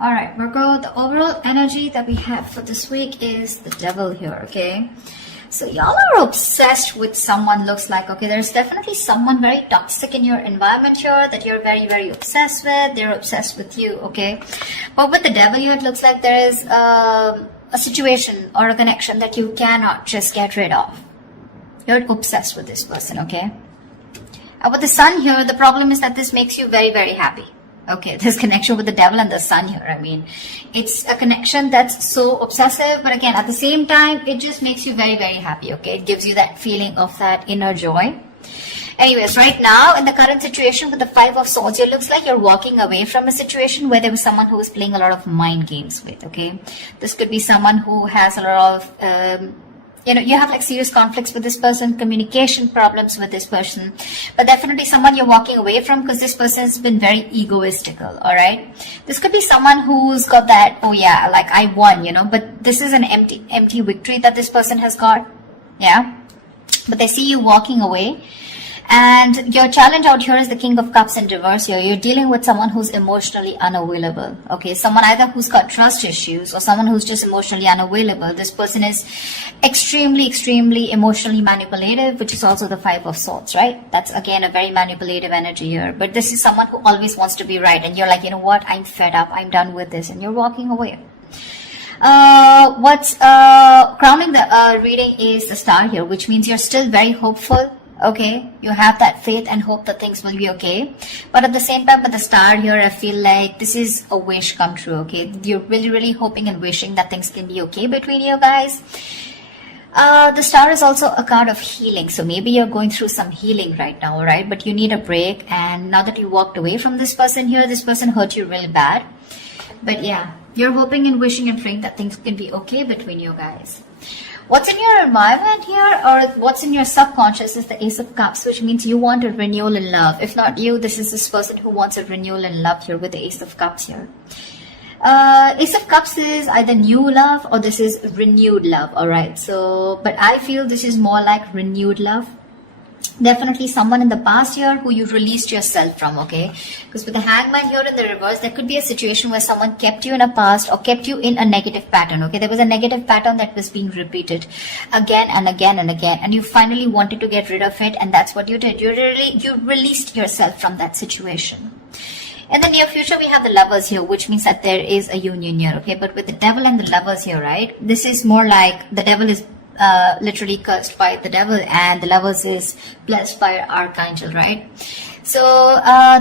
All right, Virgo, the overall energy that we have for this week is the devil here, okay? So y'all are obsessed with someone, looks like, okay? There's definitely someone very toxic in your environment here that you're very, very obsessed with. They're obsessed with you, okay? But with the devil here, it looks like there is a situation or a connection that you cannot just get rid of. You're obsessed with this person, okay? With the sun here, the problem is that this makes you very, very happy. Okay, this connection with the devil and the sun here, I mean, it's a connection that's so obsessive, but again, at the same time, it just makes you very, very happy, okay? It gives you that feeling of that inner joy. Anyways, right now, in the current situation with the Five of Swords, it looks like you're walking away from a situation where there was someone who was playing a lot of mind games with, okay? This could be someone who has a lot of... you have like serious conflicts with this person, communication problems with this person, but definitely someone you're walking away from because this person has been very egoistical, all right? This could be someone who's got that, oh yeah, like I won, but this is an empty victory that this person has got, yeah? But they see you walking away. And your challenge out here is the King of Cups in reverse here. You're dealing with someone who's emotionally unavailable. Okay, someone either who's got trust issues or someone who's just emotionally unavailable. This person is extremely emotionally manipulative, which is also the Five of Swords, right? That's again a very manipulative energy here. But this is someone who always wants to be right. And you're like, you know what? I'm fed up. I'm done with this. And you're walking away. What's crowning the reading is the Star here, which means you're still very hopeful. Okay, you have that faith and hope that things will be okay. But at the same time, with the Star here, I feel like this is a wish come true, okay? You're really hoping and wishing that things can be okay between you guys. The Star is also a card of healing. So maybe you're going through some healing right now, right? But you need a break. And now that you walked away from this person here, this person hurt you really bad. But yeah, you're hoping and wishing and praying that things can be okay between you guys. What's in your environment here, or what's in your subconscious, is the Ace of Cups, which means you want a renewal in love. If not you, this is this person who wants a renewal in love here with the Ace of Cups here. Ace of Cups is either new love or this is renewed love, alright? So, but I feel this is more like renewed love. Definitely someone in the past here who you released yourself from, okay? Because with the Hangman here in the reverse, there could be a situation where someone kept you in a past or kept you in a negative pattern, okay? There was a negative pattern that was being repeated again and again and again, and you finally wanted to get rid of it, and that's what you did. You released yourself from that situation. In the near future, we have the Lovers here, which means that there is a union here, okay? But with the Devil and the Lovers here, right? This is more like the Devil is literally cursed by the devil and the Lovers is blessed by Archangel, right? So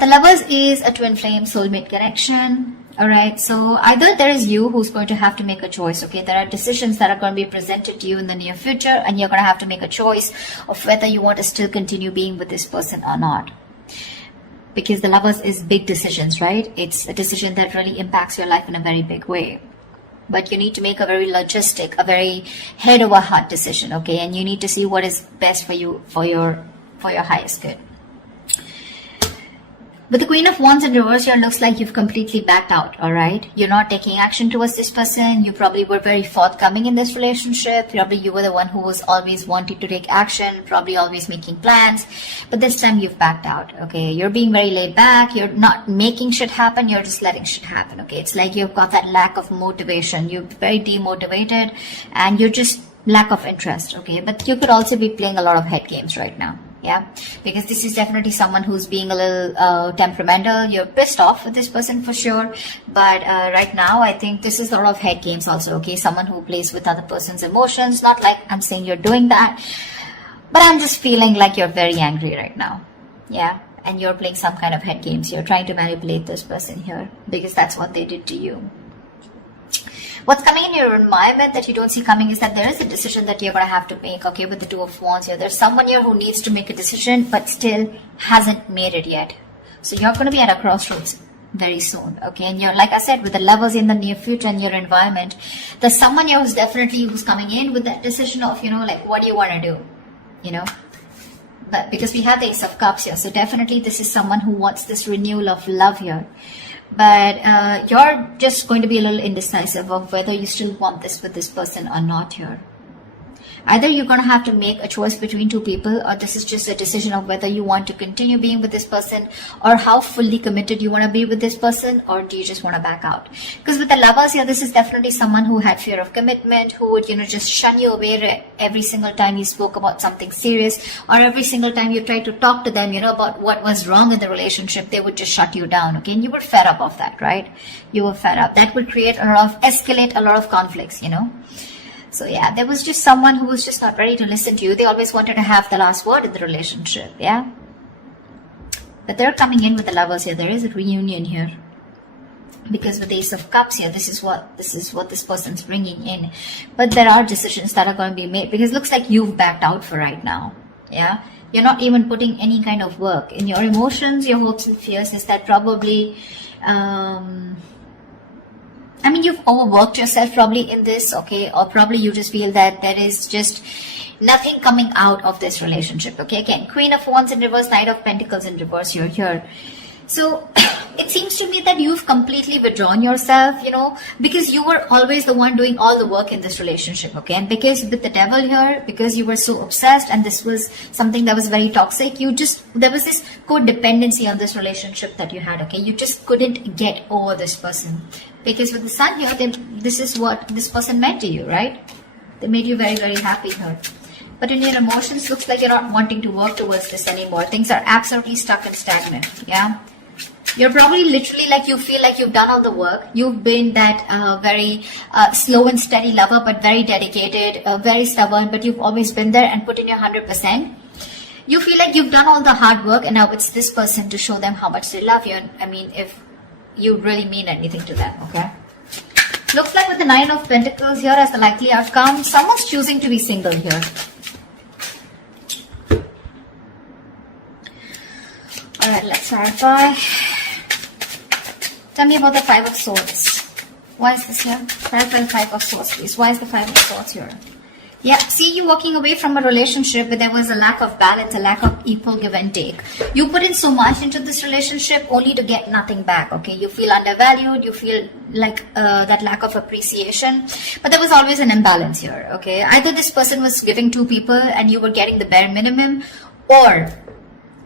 the Lovers is a twin flame soulmate connection, all right? So either there is you who's going to have to make a choice, okay? There are decisions that are going to be presented to you in the near future, and you're going to have to make a choice of whether you want to still continue being with this person or not. Because the Lovers is big decisions, right? It's a decision that really impacts your life in a very big way. But you need to make a very logistic, a very head over heart decision, okay? And you need to see what is best for you, for your highest good. With the Queen of Wands in reverse here, looks like you've completely backed out, all right? You're not taking action towards this person. You probably were very forthcoming in this relationship. Probably you were the one who was always wanting to take action, probably always making plans. But this time you've backed out, okay? You're being very laid back. You're not making shit happen. You're just letting shit happen, okay? It's like you've got that lack of motivation. You're very demotivated and you're just lack of interest, okay? But you could also be playing a lot of head games right now. Yeah, because this is definitely someone who's being a little temperamental. You're pissed off with this person for sure. But right now, I think this is a lot of head games also, okay? Someone who plays with other person's emotions. Not like I'm saying you're doing that, but I'm just feeling like you're very angry right now. Yeah, and you're playing some kind of head games. You're trying to manipulate this person here because that's what they did to you. What's coming in your environment that you don't see coming is that there is a decision that you're going to have to make, okay, with the Two of Wands here. There's someone here who needs to make a decision but still hasn't made it yet. So you're going to be at a crossroads very soon, okay? And you're, like I said, with the Lovers in the near future in your environment, there's someone here who's coming in with that decision of, like, what do you want to do, But because we have the Ace of Cups here, so definitely this is someone who wants this renewal of love here. But you're just going to be a little indecisive of whether you still want this with this person or not here. Either you're going to have to make a choice between two people, or this is just a decision of whether you want to continue being with this person, or how fully committed you want to be with this person, or do you just want to back out? Because with the Lovers here, this is definitely someone who had fear of commitment, who would, just shun you away every single time you spoke about something serious, or every single time you tried to talk to them, about what was wrong in the relationship. They would just shut you down, okay? And you were fed up of that, right? You were fed up. That would create escalate a lot of conflicts, So yeah, there was just someone who was just not ready to listen to you. They always wanted to have the last word in the relationship, yeah? But they're coming in with the Lovers here. There is a reunion here. Because with the Ace of Cups here, this is what this person's bringing in. But there are decisions that are going to be made, because it looks like you've backed out for right now, yeah? You're not even putting any kind of work in your emotions, your hopes and fears. Is that probably you've overworked yourself probably in this, okay? Or probably you just feel that there is just nothing coming out of this relationship, okay? Again, Queen of Wands in reverse, Knight of Pentacles in reverse, you're here. So it seems to me that you've completely withdrawn yourself, because you were always the one doing all the work in this relationship, okay? And because with the Devil here, because you were so obsessed and this was something that was very toxic, there was this codependency on this relationship that you had, okay? You just couldn't get over this person. Because with the Sun here, this is what this person meant to you, right? They made you very, very happy here. But in your emotions, looks like you're not wanting to work towards this anymore. Things are absolutely stuck and stagnant, yeah? You're probably literally like, you feel like you've done all the work. You've been that very slow and steady lover, but very dedicated, very stubborn, but you've always been there and put in your 100%. You feel like you've done all the hard work, and now it's this person to show them how much they love you. And if you really mean anything to them, okay? Looks like with the Nine of Pentacles here as the likely outcome, someone's choosing to be single here. Alright, let's clarify. Tell me about the Five of Swords. Why is this here? Clarify the Five of Swords, please. Why is the Five of Swords here? Yeah, see you walking away from a relationship where there was a lack of balance, a lack of equal give and take. You put in so much into this relationship only to get nothing back, okay? You feel undervalued, you feel like that lack of appreciation. But there was always an imbalance here, okay? Either this person was giving to people and you were getting the bare minimum, or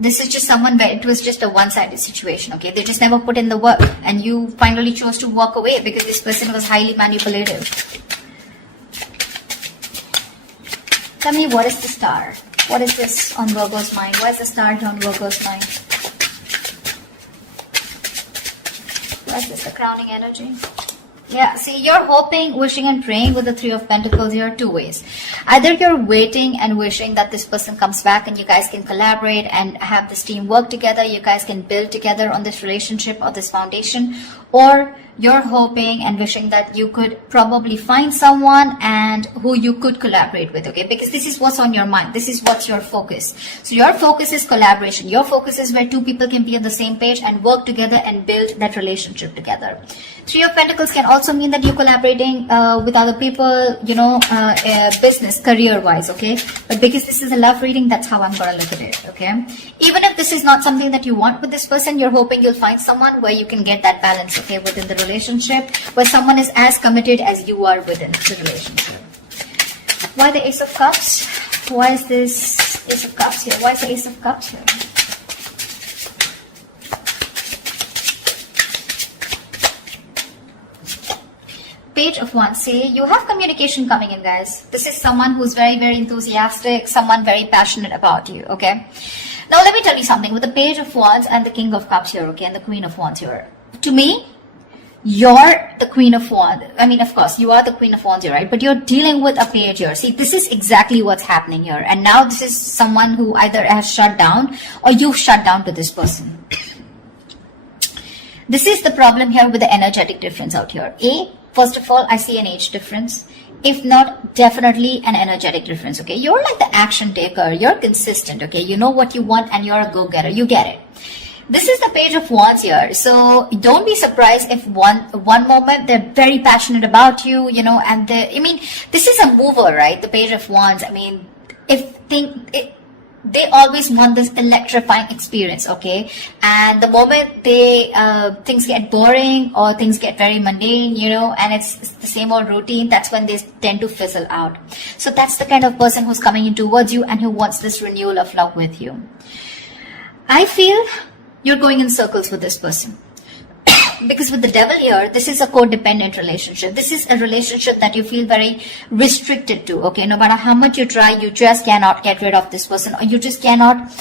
this is just someone where it was just a one-sided situation, okay? They just never put in the work, and you finally chose to walk away because this person was highly manipulative. Tell me, what is the Star? What is this on Virgo's mind? Why is the Star here on Virgo's mind? What is this, the crowning energy? Yeah, see, you're hoping, wishing and praying with the Three of Pentacles here two ways. Either you're waiting and wishing that this person comes back and you guys can collaborate and have this team work together. You guys can build together on this relationship or this foundation. Or you're hoping and wishing that you could probably find someone and who you could collaborate with, okay? Because this is what's on your mind. This is what's your focus. So your focus is collaboration. Your focus is where two people can be on the same page and work together and build that relationship together. Three of Pentacles can also mean that you're collaborating with other people, business, career-wise, okay? But because this is a love reading, that's how I'm going to look at it, okay? Even if this is not something that you want with this person, you're hoping you'll find someone where you can get that balance, okay, within the relationship, where someone is as committed as you are within the relationship. Why the Ace of Cups? Why is this Ace of Cups here? Why is the Ace of Cups here? Page of Wands. See, you have communication coming in, guys. This is someone who's very, very enthusiastic, someone very passionate about you, okay? Now, let me tell you something. With the Page of Wands and the King of Cups here, okay, and the Queen of Wands here, to me, you're the Queen of Wands. I mean, of course, you are the Queen of Wands here, right? But you're dealing with a page here. See, this is exactly what's happening here. And now this is someone who either has shut down or you've shut down to this person. This is the problem here with the energetic difference out here. First of all, I see an age difference. If not, definitely an energetic difference, okay? You're like the action taker. You're consistent, okay? You know what you want and you're a go-getter. You get it. This is the Page of Wands here. So don't be surprised if one moment they're very passionate about you, and this is a mover, right? The Page of Wands. I mean, they always want this electrifying experience, okay? And the moment they things get boring or things get very mundane, you know, and it's the same old routine, that's when they tend to fizzle out. So that's the kind of person who's coming in towards you and who wants this renewal of love with you. I feel you're going in circles with this person. Because with the devil here, this is a codependent relationship. This is a relationship that you feel very restricted to, okay? No matter how much you try, you just cannot get rid of this person, or you just cannot,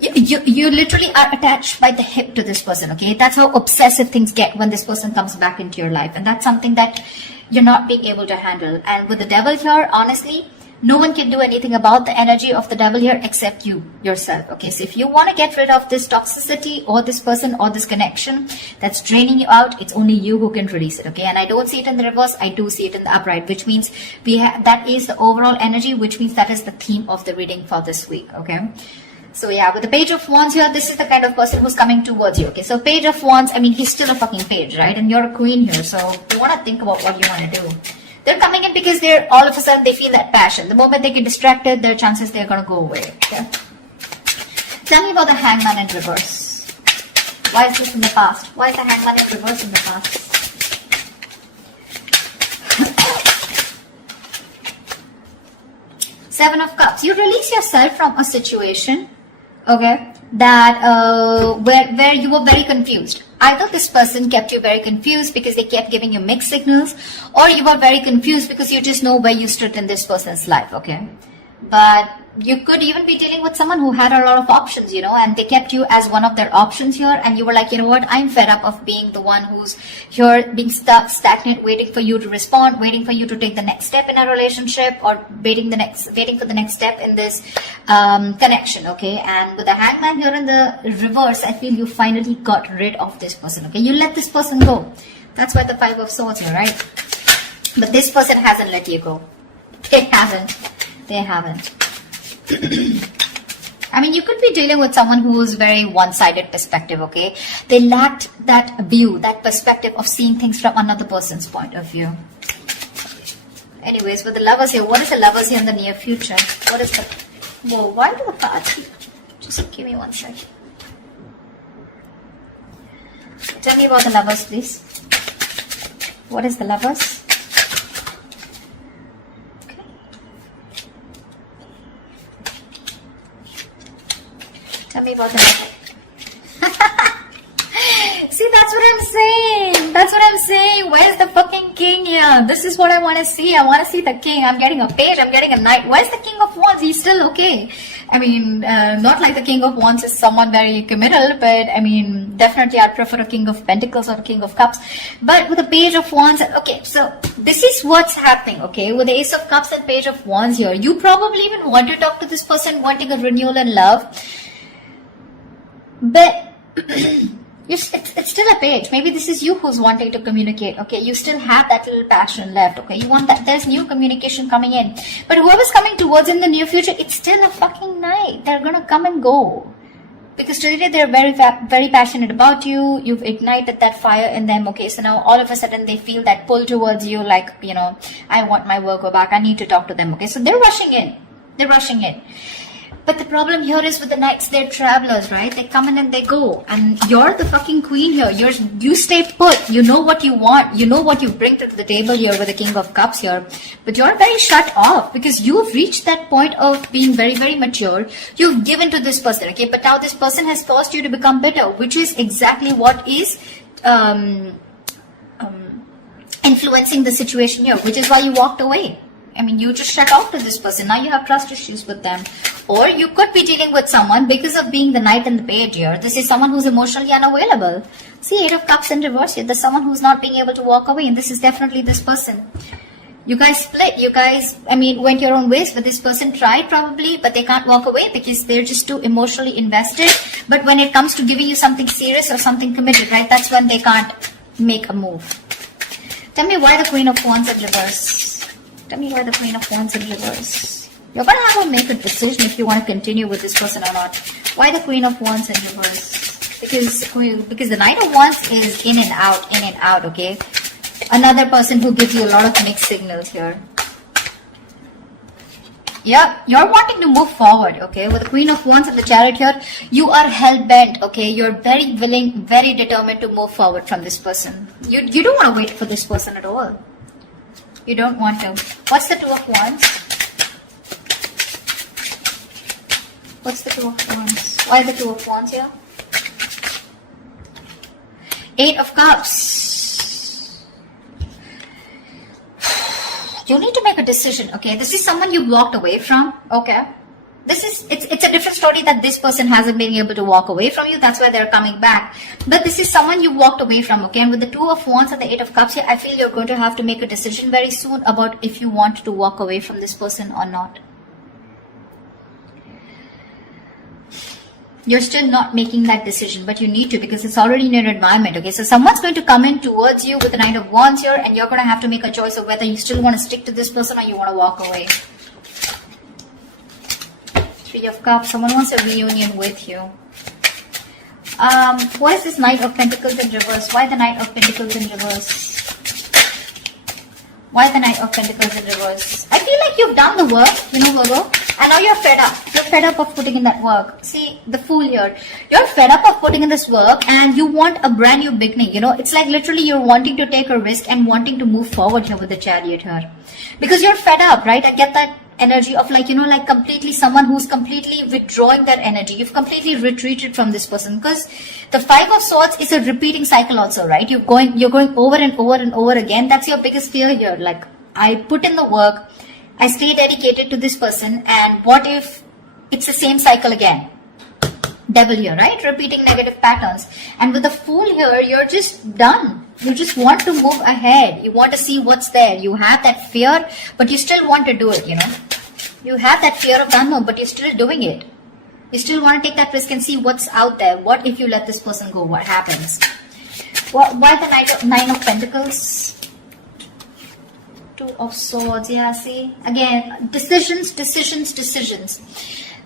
you literally are attached by the hip to this person, okay? That's how obsessive things get when this person comes back into your life. And that's something that you're not being able to handle. And with the devil here, honestly, no one can do anything about the energy of the devil here except you, yourself. Okay, so if you want to get rid of this toxicity or this person or this connection that's draining you out, it's only you who can release it, okay? And I don't see it in the reverse, I do see it in the upright, which means that is the overall energy, which means that is the theme of the reading for this week, okay? So yeah, with the Page of Wands here, this is the kind of person who's coming towards you, okay? So Page of Wands, I mean, he's still a fucking page, right? And you're a queen here, so you want to think about what you want to do. They're coming in because they're all of a sudden they feel that passion. The moment they get distracted, there are chances they're going to go away. Okay? Tell me about the Hangman in reverse. Why is this in the past? Why is the Hangman in reverse in the past? Seven of Cups. You release yourself from a situation, okay, that where you were very confused. Either this person kept you very confused because they kept giving you mixed signals, or you were very confused because you just know where you stood in this person's life, okay? But you could even be dealing with someone who had a lot of options, you know, and they kept you as one of their options here, and you were like, you know what, I'm fed up of being the one who's here being stuck, stagnant, waiting for you to respond, waiting for you to take the next step in a relationship, or waiting for the next step in this connection, okay? And with the Hangman here in the reverse, I feel you finally got rid of this person, okay? You let this person go. That's why the Five of Swords here, right? But this person hasn't let you go. They haven't. They haven't. I mean, you could be dealing with someone who's very one-sided perspective, okay? They lacked that view, that perspective of seeing things from another person's point of view. Anyways, with the Lovers here, what is the Lovers here in the near future? What is the... Whoa, why do the cards? Just give me one second. Tell me about the Lovers, please. What is the Lovers? Tell me about the Lovers. See, that's what I'm saying. That's what I'm saying. Where's the fucking king here? This is what I want to see. I want to see the king. I'm getting a page. I'm getting a knight. Where's the King of Wands? He's still okay. I mean, not like the King of Wands is someone very committal, but I mean, definitely I'd prefer a King of Pentacles or a King of Cups. But with the Page of Wands, okay, so this is what's happening, okay? With the Ace of Cups and Page of Wands here, you probably even want to talk to this person, wanting a renewal in love. But it's still a page. Maybe this is you who's wanting to communicate, okay? You still have that little passion left, okay? You want that, there's new communication coming in. But whoever's coming towards in the near future, it's still a fucking night. They're gonna come and go. Because today they're very passionate about you. You've ignited that fire in them, okay? So now all of a sudden they feel that pull towards you, like, you know, I want my Virgo back. I need to talk to them, okay? So they're rushing in. They're rushing in. But the problem here is with the knights, they're travelers, right? They come in and they go. And you're the fucking queen here. You stay put. You know what you want. You know what you bring to the table here with the King of Cups here. But you're very shut off because you've reached that point of being very, very mature. You've given to this person, okay? But now this person has forced you to become bitter, which is exactly what is influencing the situation here, which is why you walked away. I mean, you just shut off to this person. Now you have trust issues with them. Or you could be dealing with someone because of being the knight and the page here. This is someone who's emotionally unavailable. See, Eight of Cups in reverse here. There's someone who's not being able to walk away. And this is definitely this person. You guys split. You guys, I mean, went your own ways. But this person tried probably, but they can't walk away because they're just too emotionally invested. But when it comes to giving you something serious or something committed, right, that's when they can't make a move. Tell me why the Queen of Wands in reverse. Tell me why the Queen of Wands in reverse. You're going to have to make a decision if you want to continue with this person or not. Why the Queen of Wands in reverse? Because the Knight of Wands is in and out, okay? Another person who gives you a lot of mixed signals here. Yeah, you're wanting to move forward, okay? With the Queen of Wands and the Chariot here, you are hell-bent, okay? You're very willing, very determined to move forward from this person. You don't want to wait for this person at all. You don't want to. What's the Two of Wands? What's the Two of Wands? Why the Two of Wands here? Eight of Cups. You need to make a decision, okay? This is someone you walked away from, okay? It's a different story that this person hasn't been able to walk away from you. That's why they're coming back. But this is someone you walked away from, okay? And with the Two of Wands and the Eight of Cups here, I feel you're going to have to make a decision very soon about if you want to walk away from this person or not. You're still not making that decision, but you need to, because it's already in your environment, okay? So someone's going to come in towards you with the Knight of Wands here, and you're going to have to make a choice of whether you still want to stick to this person or you want to walk away. Three of Cups. Someone wants a reunion with you. What is this Knight of Pentacles in reverse? Why the Knight of Pentacles in reverse? Why the Knight of Pentacles in reverse? I feel like you've done the work, you know, Virgo, and now you're fed up. You're fed up of putting in that work. See, the Fool here. You're fed up of putting in this work and you want a brand new beginning, you know. It's like literally you're wanting to take a risk and wanting to move forward here with the Chariot here. Because you're fed up, right? I get that energy of like, you know, like completely someone who's completely withdrawing that energy. You've completely retreated from this person, because the Five of Swords is a repeating cycle also, right? You're going over and over and over again. That's your biggest fear here. Like, I put in the work, I stay dedicated to this person, and what if it's the same cycle again? Devil here, right? Repeating negative patterns. And with the Fool here, you're just done. You just want to move ahead. You want to see what's there. You have that fear, but you still want to do it, you know. You have that fear of the unknown, but you're still doing it. You still want to take that risk and see what's out there. What if you let this person go? What happens? Why the Nine of Pentacles? Two of Swords. Yeah, see? Again, decisions.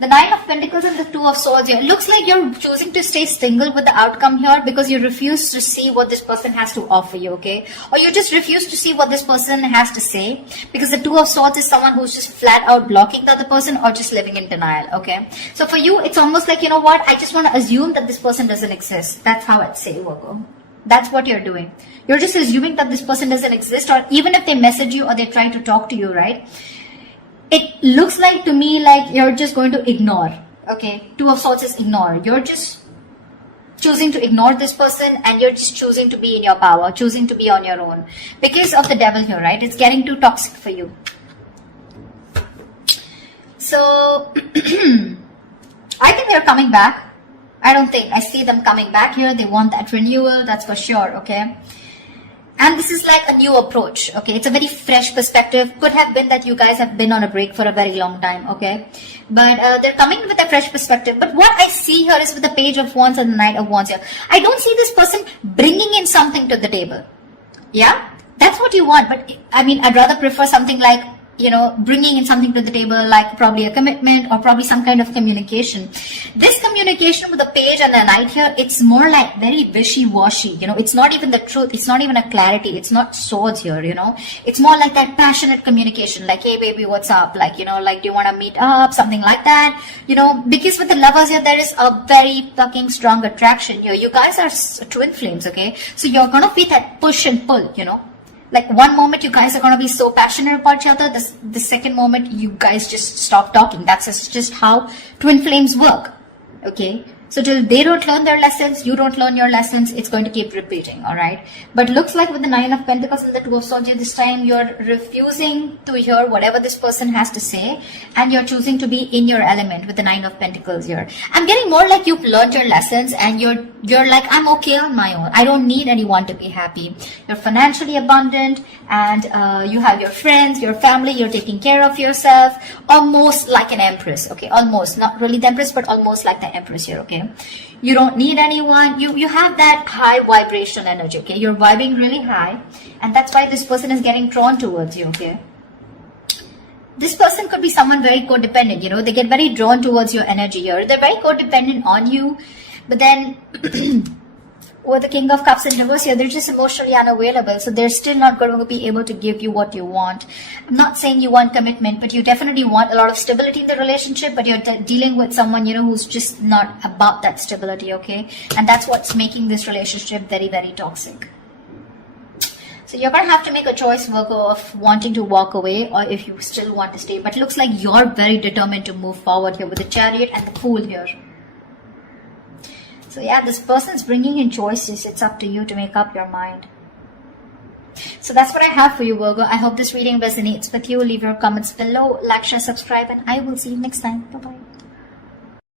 The Nine of Pentacles and the Two of Swords here. It looks like you're choosing to stay single with the outcome here because you refuse to see what this person has to offer you, okay? Or you just refuse to see what this person has to say, because the Two of Swords is someone who's just flat out blocking the other person or just living in denial, okay? So for you, it's almost like, you know what? I just want to assume that this person doesn't exist. That's how I'd say, Virgo. That's what you're doing. You're just assuming that this person doesn't exist, or even if they message you or they try to talk to you, right? It looks like to me like you're just going to ignore, okay? Two of Swords is ignore. You're just choosing to ignore this person, and you're just choosing to be in your power, choosing to be on your own. Because of the Devil here, right? It's getting too toxic for you. So, I think they're coming back. I don't think. I see them coming back here. They want that renewal, that's for sure, okay? And this is like a new approach, okay? It's a very fresh perspective. Could have been that you guys have been on a break for a very long time, okay? But they're coming with a fresh perspective. But what I see here is with the Page of Wands and the Knight of Wands here, I don't see this person bringing in something to the table. Yeah? That's what you want. But I mean, I'd rather prefer something like, you know, bringing in something to the table, like probably a commitment or probably some kind of communication. This communication with the Page and the Knight here, it's more like very wishy-washy, you know. It's not even the truth. It's not even a clarity. It's not swords here, you know. It's more like that passionate communication, like, hey baby, what's up? Like, you know, like, do you want to meet up? Something like that, you know. Because with the Lovers here, there is a very fucking strong attraction here. You guys are twin flames, okay? So you're gonna be that push and pull, you know. Like, one moment you guys are going to be so passionate about each other, the second moment you guys just stop talking. That's just how twin flames work, okay? So till they don't learn their lessons, you don't learn your lessons, it's going to keep repeating, alright? But looks like with the Nine of Pentacles and the Two of Swords, this time you're refusing to hear whatever this person has to say, and you're choosing to be in your element with the Nine of Pentacles here. I'm getting more like you've learned your lessons, and you're like, I'm okay on my own. I don't need anyone to be happy. You're financially abundant, and you have your friends, your family, you're taking care of yourself, almost like an empress, okay? Almost, not really the empress, but almost like the empress here, okay? You don't need anyone. You have that high vibrational energy, okay? You're vibing really high, and that's why this person is getting drawn towards you, okay? This person could be someone very codependent, you know. They get very drawn towards your energy here. They're very codependent on you, but then with the King of Cups in reverse here, they're just emotionally unavailable. So they're still not going to be able to give you what you want. I'm not saying you want commitment, but you definitely want a lot of stability in the relationship, but you're dealing with someone, you know, who's just not about that stability, okay? And that's what's making this relationship very, very toxic. So you're going to have to make a choice, Virgo, of wanting to walk away or if you still want to stay. But it looks like you're very determined to move forward here with the Chariot and the Fool here. So yeah, this person's bringing in choices. It's up to you to make up your mind. So that's what I have for you, Virgo. I hope this reading resonates with you. Leave your comments below, like, share, subscribe, and I will see you next time. Bye-bye.